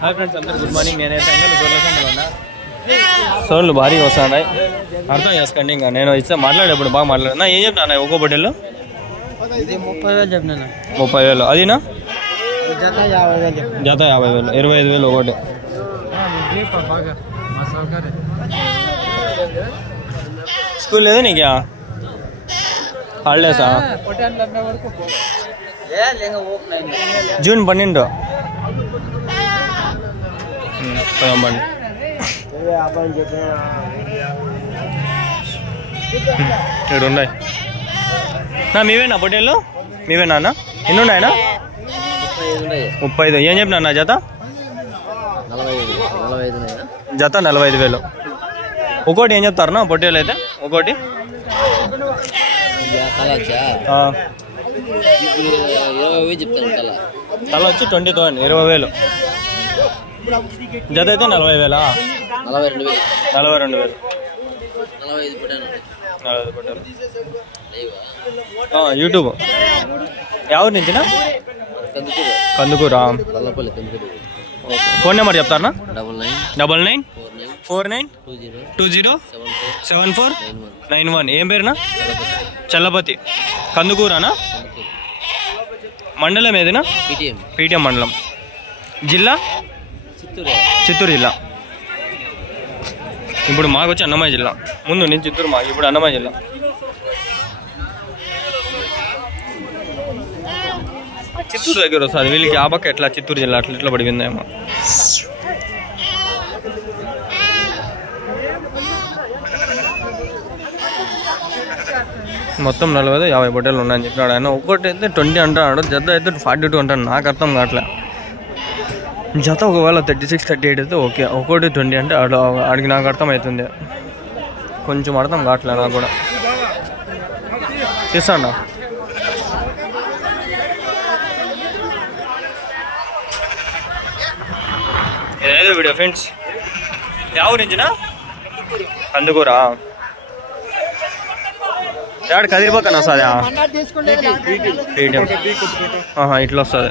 Hi friends, అందరూ good morning. నేనైతే సోన్లు భారీగా వస్తున్నాయి, అర్థం చేసుకోండి. ఇంకా నేను ఇస్తే మాట్లాడేప్పుడు బాగా మాట్లాడుతున్నా. ఏం చెప్తున్నా ఒక్కో బొట్టెల్లో 30,000 చెప్పినా. 30,000 అదినా జత 50,000. జత 50,000, 25,000 ఒకటి. స్కూల్ లేదు నీకు? హాలిడేసా? జూన్ 12 పోయాంబండి. ఇక్కడ ఉన్నాయి నా మీవేనా పొట్టేళ్ళు? మీవేనా అన్న? ఎన్ని ఉన్నాయన్నా? 35. ఏం చెప్పినా నా జత? జత 45,000 ఒకటి. ఏం చెప్తారన్నా పొట్టేళ్ళు అయితే? ఒకటి తల వచ్చి 20,000, 20,000. జత అయితే 40,000. 42,000. 45 పొట్టేలు. యూట్యూబ్ ఎవరి నుంచినా? కందుకూరా. ఫోన్ నెంబర్ చెప్తారా? 9949207491. ఏం పేరునా? చల్లపతి. కందుకూరానా? మండలం ఏదైనా? పీటీఎం మండలం. జిల్లా? చిత్తూరు జిల్లా. ఇప్పుడు మాకు వచ్చి అన్నమయ్య జిల్లా. ముందు నేను చిత్తూరు, మాకు ఇప్పుడు అన్నమయ్య జిల్లా. చిత్తూరు దగ్గర వస్తుంది వీళ్ళకి. ఆ పక్క ఎట్లా చిత్తూరు జిల్లా అట్లా ఇట్లా పడిపోయిందేమో. మొత్తం 40-50 పొట్టేలు ఉన్నాయని చెప్పినాడు ఆయన. ఒకటి అయితే 20 అంటాడు, జత అయితే 42 అంటాడు. నాకు అర్థం కావట్లే. జత ఒకవేళ 36-38 అయితే ఓకే, ఒకటి 20 అంటే ఆడికి నాకు అర్థం అవుతుంది. కొంచెం అర్థం కావట్లే నాకు కూడా. చేస్తాడా? ఇదేదో వీడియో ఫ్రెండ్స్. ఎవరి నుంచినా? కందుకూరా. ఏడు కదిరిపోకన వస్తుంది? ఇట్లా వస్తుంది.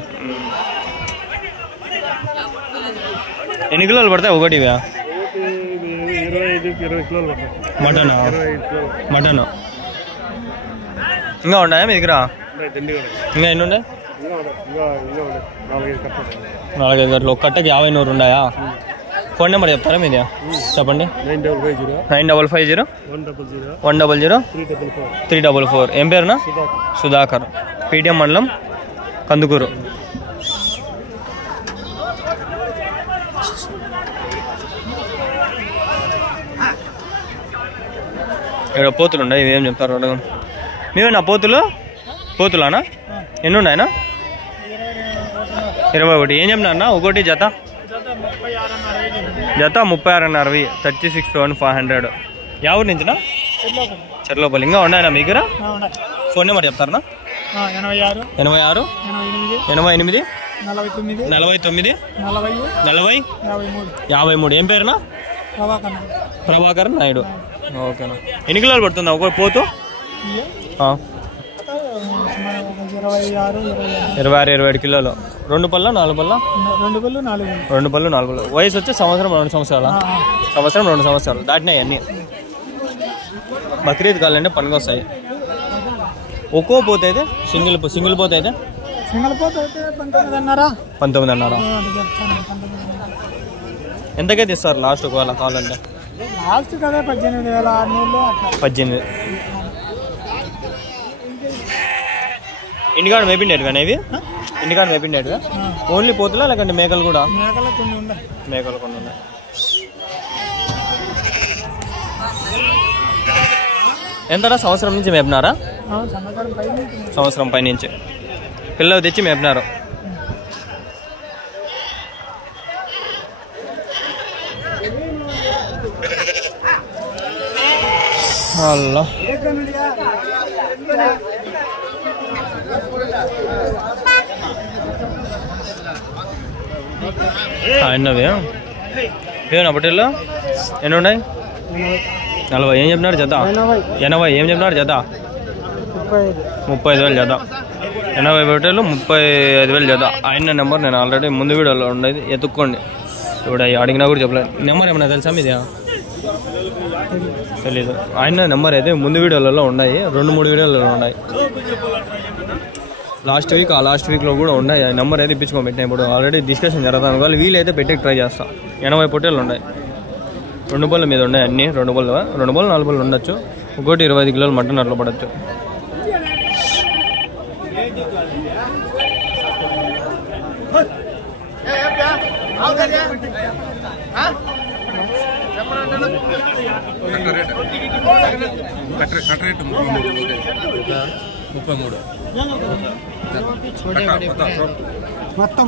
ఎన్ని కిలోలు పడతాయి ఒకటి? మటన్ ఇంకా ఉన్నాయా మీ దగ్గర? ఇంకా ఎన్ని ఉన్నాయి? 4-5 గంటలు. ఒక కట్టకి 50-100 ఉన్నాయా? ఫోన్ నెంబర్ చెప్తారా మీది? చెప్పండి. 950100-344. ఏం పేరునా? సుధాకర్. పీటీఎం మండలం, కందుకూరు. ఇక్కడ పోతులు ఉన్నాయి. ఇవేం చెప్తారు అడగను. మేమేనా పోతులానా? ఎన్ని ఉన్నాయనా? 21. ఏం చెప్పినా అన్న? ఒకటి జత 36,500, 36,500. ఎవరి నుంచినా? చెర్లోపల్లి. ఇంకా ఉన్నాయన్నా మీ దగ్గర? ఫోన్ నెంబర్ చెప్తారా? 86 88 49 40 53. ఏం పేరునా? ప్రభాకర్ నాయుడు. ఓకేనా. ఎన్ని కిలోలు పడుతుందా ఒక పోతు? 26-27 కిలోలు. 2 పళ్ళ 4 పళ్ళ? 2 పళ్ళు 4 పళ్ళు. వయసు వచ్చి సంవత్సరం 2 సంవత్సరాలు. సంవత్సరం 2 సంవత్సరాలు దాటినాయి అన్నీ. బక్రీద్ కాలంటే పండుగ వస్తాయి. ఒక్కో పోతే అయితే సింగిల్ పోతే అయితే 19,500. ఎంతకైతే ఇస్తారు లాస్ట్ ఒకవేళ కావాలంటే? 18,000. ఇంటికాడ మేపిండేటివా ఇవి? ఇంటికాడ మేపిండేటివా? ఓన్లీ పోతులా లేకంటే మేకలు కూడా? మేకలు కొన్ని ఉన్నాయి. ఎంతరా సంవత్సరం నుంచి మేపినారా? సంవత్సరం పైనుంచి పిల్లలు తెచ్చి మేపినారు. అల్లా అన్నవి ఏమన్నా పొట్టేళ్ళు ఎన్ని ఉన్నాయి? 40. ఏం చెప్పినారు జత? 80. ఏం చెప్పినారు జత? 35,000 జత. 80 పొట్టేళ్ళు 35,000 జత. ఆయన నెంబర్ నేను ఆల్రెడీ ముందు వీడియోలో ఉండేది, ఎత్తుక్కోండి. ఇప్పుడు అడిగినా కూడా చెప్పలేదు. నెంబర్ ఏమన్నా తెలుసా మీది? తెలీదు. ఆయన నెంబర్ అయితే ముందు వీడియోలలో ఉన్నాయి, 2-3 వీడియోలలో ఉన్నాయి. లాస్ట్ వీక్లో కూడా ఉన్నాయి. ఆ నెంబర్ అయితే ఇప్పించుకోబెట్టినా. ఇప్పుడు ఆల్రెడీ డిస్కషన్ జరుగుతాను. వాళ్ళు వీలైతే పెట్టేకి ట్రై చేస్తాం. 80 పొట్టేలు ఉన్నాయి. 2 బళ్ళ మీద ఉన్నాయి అన్నీ. 2 బళ్ళు 4 బళ్ళు ఉండొచ్చు. ఒకటి 25 కిలోలు మటన్ అట్లా పడచ్చు. మొత్తం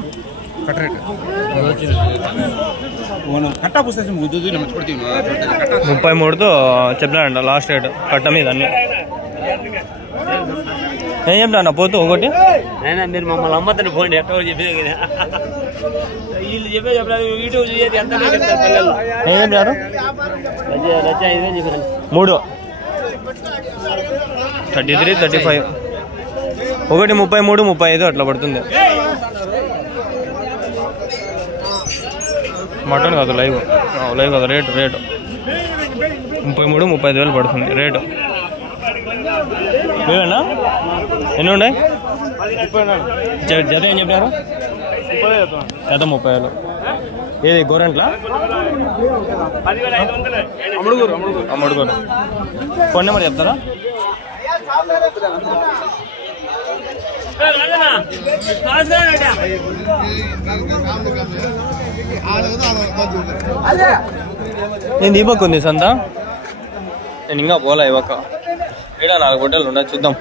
33తో చెప్పినాడంట లాస్ట్ రేట్ కట్ట మీద అన్ని. ఏం చెప్తాను పోతూ ఒకటి మీరు మమ్మల్ని అమ్మతని పోండి ఎక్కడ చెప్పేది వీళ్ళు చెప్పే చెప్పలేదు. యూట్యూబ్ చూసేది ఎంత పిల్లలు ఏం చెప్పారు? 3 33, 35 ఒకటి 33, 35 అట్లా పడుతుంది. మటన్ కాదు లైవ్ కాదు. రేటు 33, 35 వేలు పడుతుంది రేటు. మీవేనా? ఎన్ని ఉన్నాయి? జత ఏం చెప్పినారు? జత 30 వేలు. ఏది గోరెంట్లా? అమ్ముడుగూరు. ఫోన్ నెంబర్ చెప్తారా? నేను దీపక్ ఉంది సంత. నేను ఇంకా పోలా ఇవ్వక. ఇక్కడ 4 గొడ్డలు ఉన్నాయి, చూద్దాం.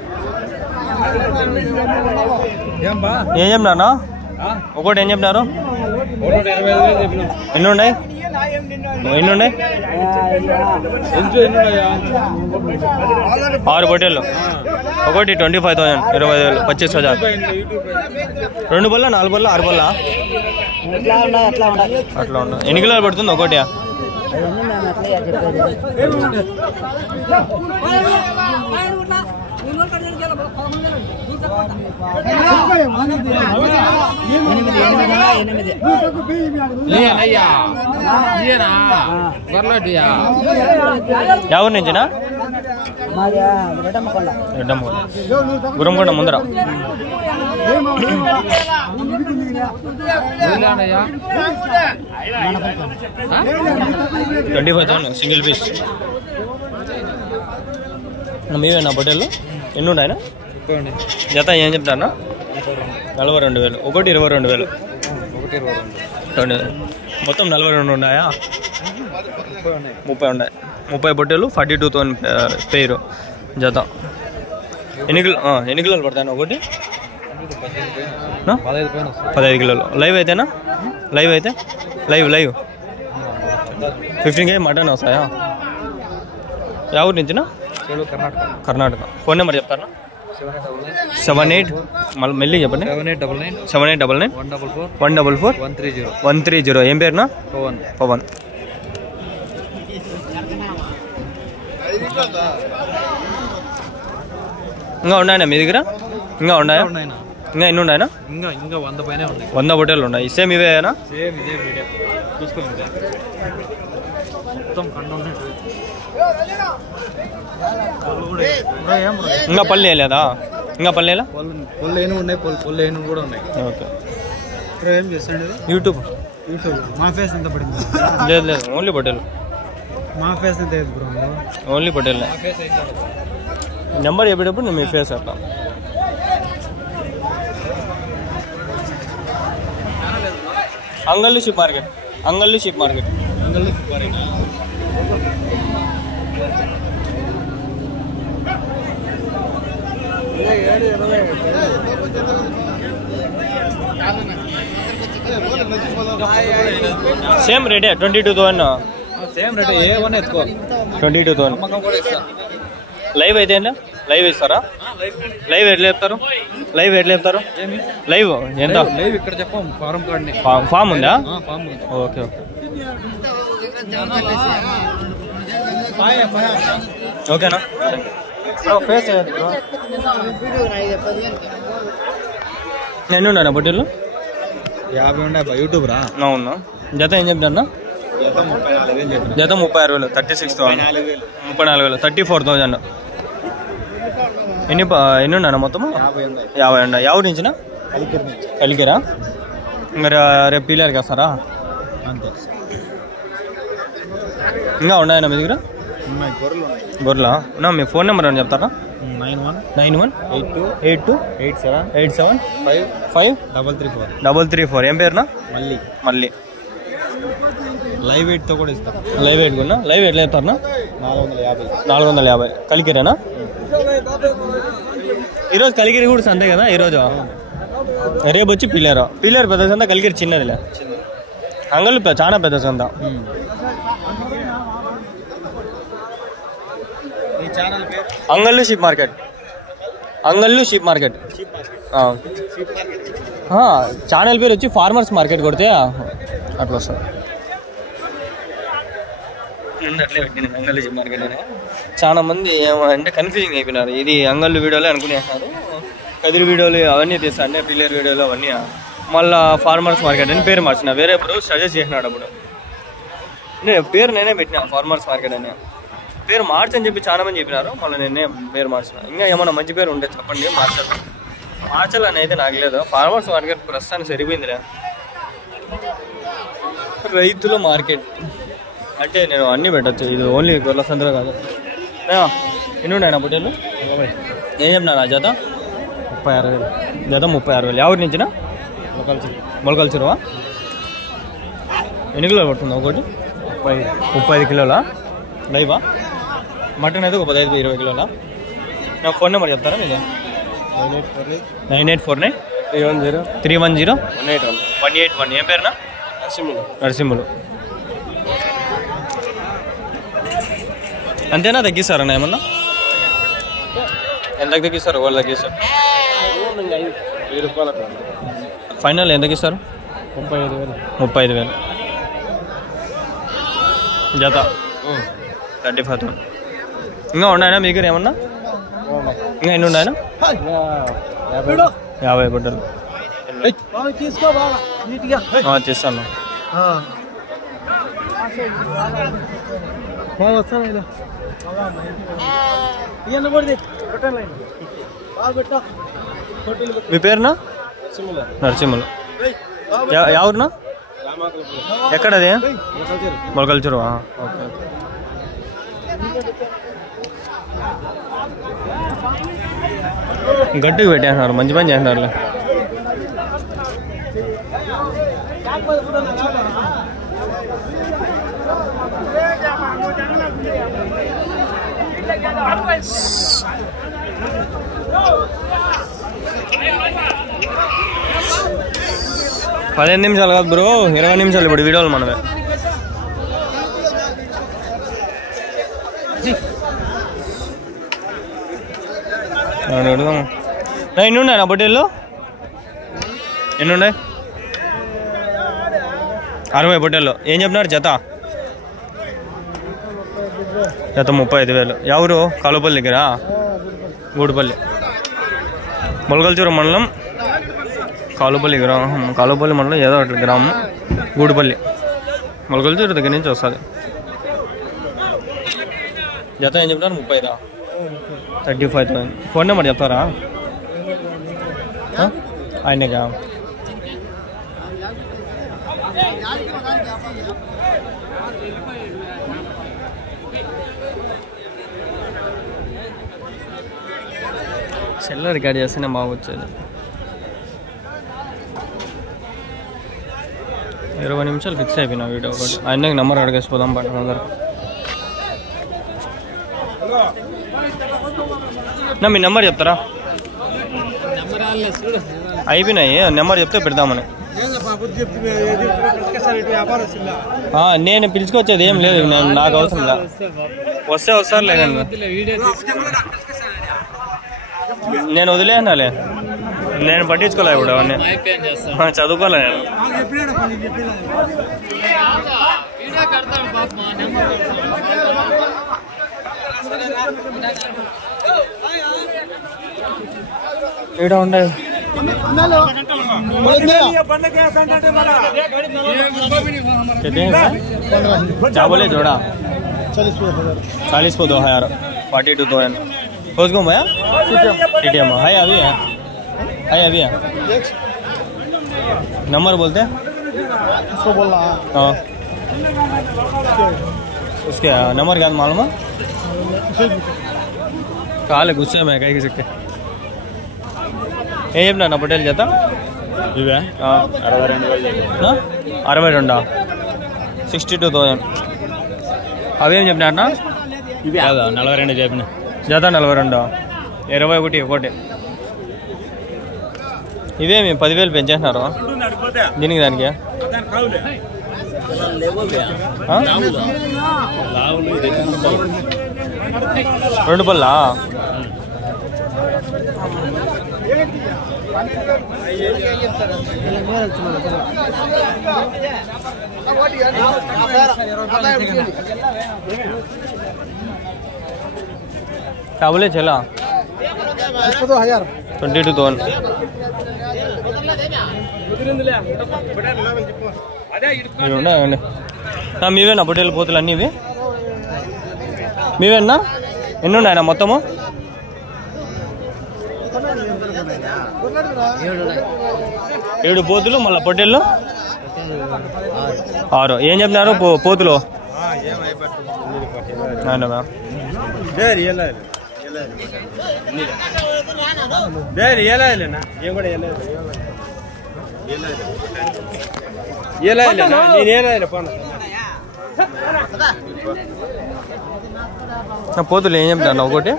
ఏం చెప్పినా? ఒకటి ఏం చెప్పినారు? ఎన్ని ఉన్నాయి? 6 పొట్టేళ్ళు. ఒకటి 25,000, 20,000, 25,000. 2 బళ్ళ, 4 బళ్ళ, 6 బళ్ళ అట్లా ఉండదు. ఎన్ని కిలోలు పడుతుంది ఒకటి? ఎవరి నుంచినా? గురంకొండ ముందర. 25,000 సింగిల్ పీస్. మీవేనా పొట్టేళ్ళు? ఎన్ని ఉన్నాయన? జత ఏం చెప్తానా? 42,000. ఒకటి 22,000. మొత్తం 42 ఉన్నాయా? 30 ఉన్నాయి. 30 పొట్టేలు 42,000 పేరు జత. ఎన్ని కిలోలు పడతాను ఒకటి? 15 కిలోలు. లైవ్ అయితేనా? లైవ్ 15K మటన్ వస్తాయా? ఎవరి నుంచినా? కర్ణాటక. ఫోన్ నెంబర్ చెప్తారా? 78 మళ్ళీ చెప్పండి. 7899 144 130. ఏం పేరునా? పవన్. ఇంకా ఉన్నాయనా మీ దగ్గర? ఇంకా ఉన్నాయా? ఇంకా ఎన్ని ఉన్నాయనా? ఇంకా 100 పైన ఉన్నాయి. 100 పొట్టేలు ఉన్నాయి. సేమ్ ఇవేనా? ఇంకా పళ్ళు వేయలేదా? ఇంకా పళ్ళు వేయలే? కూడా ఉన్నాయి. ఓకే. ఏం చేస్తాడు? యూట్యూబ్. మా ఫేస్ ఎంత పడింది? లేదు ఓన్లీ పొట్టేలు. మా ఫేస్ ఎంత బ్రో? ఓన్లీ పొట్టేలు. నెంబర్ చెప్పేటప్పుడు నేను మీ ఫేస్ అట్లా. అంగళ్ళు షిప్ మార్కెట్. సేమ్ రేటే 22,000. సేమ్ రేట్ ఏ1 ఎత్తుకో 22,000. లైవ్ అయితే లైవ్ ఇస్తారా? లైవ్ ఎట్లా చెప్తారు? లైవ్ ఎంత? లైవ్ ఇక్కడ చెప్పాం. ఫారం కార్డ్ ఫామ్ ఉందా? ఓకే. ఓకేనా? ఫేస్ ఎన్ని ఉన్నాయా పొట్టేళ్ళు? 50 ఉన్నాయి. యూట్యూబ్ రా. అవునా? జత ఏం చెప్తున్నా? జత 36,000. 36,000. 34,000. 34,000. ఎన్ని ఉన్నాయన్న మొత్తము? 50 ఉండ. ఎవరి నుంచినా? కలికిరా. ఇంకా రేపు పీలేరుకి వస్తారా? అంతే. ఇంకా ఉన్నాయన్నా మీ దగ్గర? గొర్రెలా ఉన్నా. మీ ఫోన్ నెంబర్ అని చెప్తారా? 91828785353334. ఏం పేరునా? మళ్ళీ లైవ్ వెయిట్తో కూడా ఇస్తాం. లైవ్ వెయిట్ కూడా. లైవ్ ఎట్లా చెప్తారనా? 450. కలికిరేనా? ఈరోజు కలికిరి కూడా సంతే కదా ఈరోజు. రేపు వచ్చి పీలేరు పెద్ద సంత, కలికిరి చిన్నదిలే. అంగళ్ళు చాలా పెద్ద సంత. అంగళ్ళు షీప్ మార్కెట్. ఛానల్ పేరు వచ్చి ఫార్మర్స్ మార్కెట్ కొడితే అట్లా వస్తుంది. అట్లే పెట్టింది అంగళ్ళు షీప్ మార్కెట్ అని. చాలా మంది ఏమంటే కన్ఫ్యూజింగ్ అయిపోయినారు. ఇది అంగళ్ళు వీడియోలు అనుకునేస్తున్నారు. కదిరి వీడియోలు అవన్నీ తీస్తా అంటే పిల్లర్ వీడియోలు అవన్నీ మళ్ళీ ఫార్మర్స్ మార్కెట్ అని పేరు మార్చిన. వేరే ఇప్పుడు సజెస్ట్ చేసినాడు. అప్పుడు పేరు నేనే పెట్టినా ఫార్మర్స్ మార్కెట్ అని. పేరు మార్చని చెప్పి చాలా మంది చెప్పినారు. మళ్ళీ నేనే పేరు మార్చిన. ఇంకా ఏమన్నా మంచి పేరు ఉంటే చెప్పండి, మార్చాలని అయితే నాకు లేదు. ఫార్మర్స్ మార్కెట్ ప్రస్తుతానికి సరిపోయిందిలే. రైతుల మార్కెట్ అంటే నేను అన్నీ పెట్టచ్చు. ఇది ఓన్లీ గొర్రెల సంతలో కాదు. ఎన్ని ఉన్నాయన్న పొట్టేళ్ళు? ఏం చెప్పినా నా జత? 36,000. జత 36,000. ఎవరి నుంచినా? మొలకలు చెరువా. ఎన్ని కిలోలు పడుతుంది ఒకటి? 35 కిలోలా? లైవా? మటన్ అయితే ఒక 15-20 కిలోలా? నా ఫోన్ నెంబర్ చెప్తారా మీది? 9849310310 181. ఏం పేరునా? నరసింహులు. అంతేనా? తగ్గిస్తారన్నా ఏమన్నా? ఎంతకు తగ్గిస్తారు? వాళ్ళు తగ్గిస్తారు. ఫైనల్ ఎంతకి ఇస్తారు? 35,000. జత 35,000. ఇంకా ఉన్నాయనా మీ దగ్గర ఏమన్నా? ఇంకా ఎన్ని ఉన్నాయనా? 50 బట్టలు తీస్తాను. మీ పేరునా? నరసింహులు. ఎవరునా? ఎక్కడది? మొలకల చెరువా? ఓకే. గట్టిగా పెట్టేస్తున్నారు. మంచి పని చేస్తున్నారు. పదిహేను నిమిషాలు కాదు బ్రో, 20 నిమిషాలు ఇప్పుడు వీడియోలు మనమే. అడుగుదాం. ఎన్ని ఉన్నాయి నా పొట్టేళ్ళు? ఎన్ని ఉన్నాయి? 60 పొట్టేళ్ళు. ఏం చెప్పినారు జత? జత 35,000. ఎవరు? కాలుపల్లి దగ్గర? గూడుపల్లి. మొలకల్చూరు మండలం, కాలుపల్లి గ్రామం. కాలుపల్లి మండలం ఏదో ఒకటి గ్రామం. గూడుపల్లి మొలకల్చూరు దగ్గర నుంచి వస్తుంది. జత ఏం చెప్తారు? 30,000. 35,000. ఫోన్ నెంబర్ చెప్తారా? ఆయనగా సెల్లో రికార్డ్ చేస్తేనే బాగా వచ్చేది. 20 నిమిషాలు ఫిక్స్ అయిపోయినా వీడియో ఒకటి. ఆయనకి నెంబర్ అడిగేసిపోదాం బట్ అందరు. నా మీ నెంబర్ చెప్తారా? అయిపోయినాయి. నెంబర్ చెప్తే పెడదామని. నేను పిలుచుకొచ్చేది ఏం లేదు, నాకు అవసరం లేదు. వస్తే వస్తారు లేదండి. నేను వదిలేనాలే, నేను పట్టించుకోలే ఇప్పుడు అవన్నీ. చదువుకోలే నేను. ఈడ ఉండే क्या बोले जोड़ा 40 को 2000 42,000 खोज को भैया टीटीएम है अभी है नंबर बोलते हैं उसको बोल रहा हाँ उसके नंबर क्या मालूम है కాలే గుచ్చే మే కైకి సిక్కే ఏం చెప్పినా నా పటేల్ చేత ఇవే 62 62,000 అవేం చెప్పినా అన్న ఇవే 42 చెప్పిన జత 42 21 ఒకటి ఇవేమి 10,000 పెంచేసినారు దీనికి దానికి రెండు పళ్ళా क्या बोले चला 22,000 మీవేనా పొట్టేలు పోతులు అన్నీ ఇవి మీవేనా ఎన్ని ఉన్నాయన్నా మొత్తము 7 పోతులు మళ్ళీ పొట్టేళ్ళు 6 ఏం చెప్పినారు పోతులు పోతులు ఏం చెప్తాను ఒకటి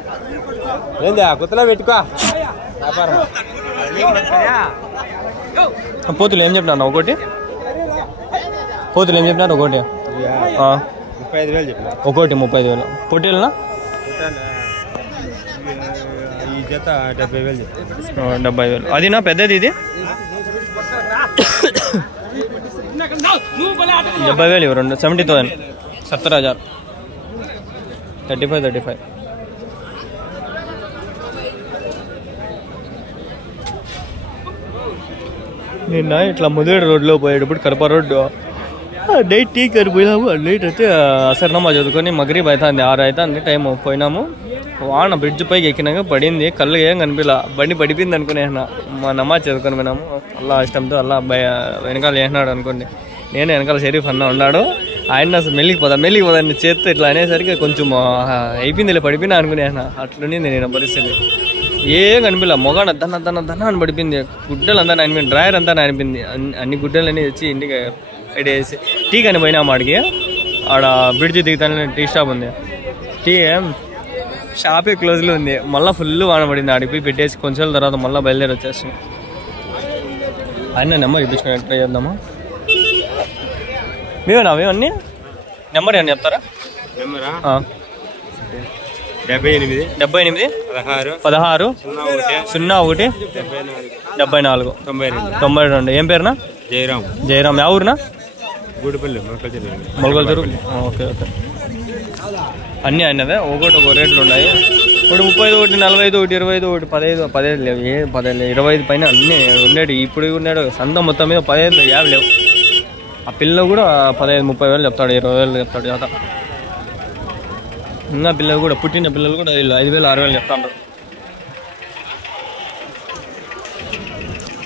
ఏందా కొత్తలో పెట్టుకో పోతులు ఏం చెప్పినాను ఒకటి పోతులు ఏం చెప్పినారు ఒకటి 35,000 చెప్పిన ఒకటి 35,000 పొట్టేళ్ళనా ఈ జత 70,000 చెప్పిన 70,000 అదినా పెద్దది ఇది 70,000 ఇవ్వ 70,000 70,000 35 నిన్న ఇట్లా ముదిరేడు రోడ్లో పోయేటప్పుడు కడప రోడ్డు నైట్ టీ కరిపోయినాము నైట్ అయితే అసర్నమా చదువుకొని మగరీబ్ అవుతుంది 6 అవుతుంది టైం పోయినాము వాన బ్రిడ్జ్ పైకి ఎక్కినాక పడింది కళ్ళు ఏం కనిపించలా బండి పడిపోయింది అనుకునేసిన మా నమాజ్ చదువుకొని పోయినాము అల్లా ఇష్టంతో అల్లా వెనకాల వేసినాడు అనుకోండి నేను వెనకాల షరీఫ్ అన్న ఉన్నాడు ఆయన అసలు మెల్లికి పోదా చేత్తో ఇట్లా అనేసరికి కొంచెం అయిపోయింది పడిపోయినా అనుకునేసిన అట్లుండింది నేను పరిస్థితి ఏం కనిపించలే మొగాడు దన్న అని పడిపోయింది గుడ్డలు అంతా అనిపింది డ్రాయర్ అంతా అనిపింది అన్ని గుడ్డలన్నీ తెచ్చి ఇంటికి వేసి టీ కానీ పోయినా మాడికి ఆడ బ్రిడ్జ్ దిగుతానే టీ షాప్ ఉంది టీ షాపే క్లోజ్లో ఉంది మళ్ళీ ఫుల్ వాన పడింది ఆడికి పోయి పెట్టేసి కొంచెం తర్వాత మళ్ళీ బయలుదేరి వచ్చేస్తాం ఆయన నెంబర్ ఇప్పించుకొని ట్రై చేద్దామా మేమేనా అవన్నీ నెంబర్ ఏమన్నా చెప్తారా 78 16 01 74 92 ఏం పేరునా జయరామ్ యా ఊరునా గూడిపల్లి మొలకల్తూరు ఓకే అన్నీ అయినవే ఒకటి ఒక రేట్లు ఉన్నాయి ఇప్పుడు 31 45 25 15 లేవు 25 పైన అన్నీ ఉండేవి ఇప్పుడు ఉన్నాడు సంత మొత్తం మీద 15 50 లేవు ఆ పిల్ల కూడా 15-30 చెప్తాడు 20,000 చెప్తాడు జాత ఇంకా పిల్లలు కూడా పుట్టిన పిల్లలు కూడా 5,000-6,000 చెప్తాడు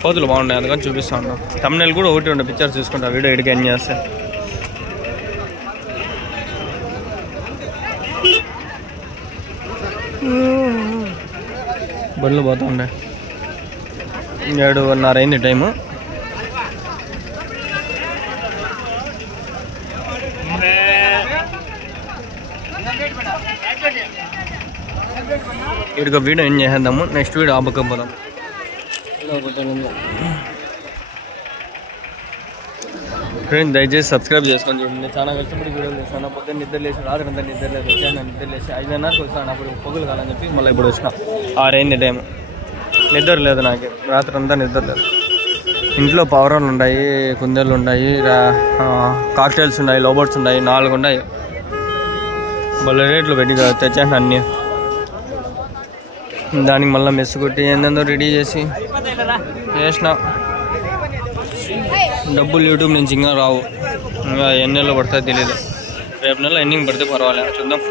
కోతులు బాగున్నాయి అందుకని చూపిస్తా ఉన్నాం తమ్నెల్ కూడా 1-2 పిక్చర్స్ చూసుకుంటా వీడియో ఎడిట్ ఎండ్ చేస్తే బండ్లు పోతూ ఉండే 7:30 అయింది టైము ఇక వీడియో ఏం చేసేద్దాము నెక్స్ట్ వీడియో ఆపకపోదాం ఫ్రెండ్స్ దయచేసి సబ్స్క్రైబ్ చేసుకొని చూడండి చాలా కష్టపడి వీడియోలు చేస్తాను పొద్దున్న నిద్ర లేచి రాత్రి అంతా నిద్ర లేదు వచ్చాను నిద్ర లేచి 5:30కి వస్తాను అప్పుడు పొగులు కాలని చెప్పి మళ్ళీ ఇప్పుడు వచ్చిన 6 అయింది టైం నిద్ర లేదు నాకు రాత్రి అంతా నిద్ర లేదు ఇంట్లో పవరాలు ఉన్నాయి కుందేళ్ళు ఉన్నాయి కాక్టైల్స్ ఉన్నాయి లోబర్ట్స్ ఉన్నాయి 4 ఉన్నాయి భలే రేట్లు పెట్టి తెచ్చాను అన్నీ దానికి మళ్ళీ మెస్ కొట్టి ఏందో రెడీ చేసి చేసిన డబ్బులు యూట్యూబ్ నుంచి ఇంకా రావు, ఇంకా ఎన్ని నెలలు పడుతుందో తెలియదు. రేపు నెల ఎండింగ్ పడితే పర్వాలేదు, చూద్దాం.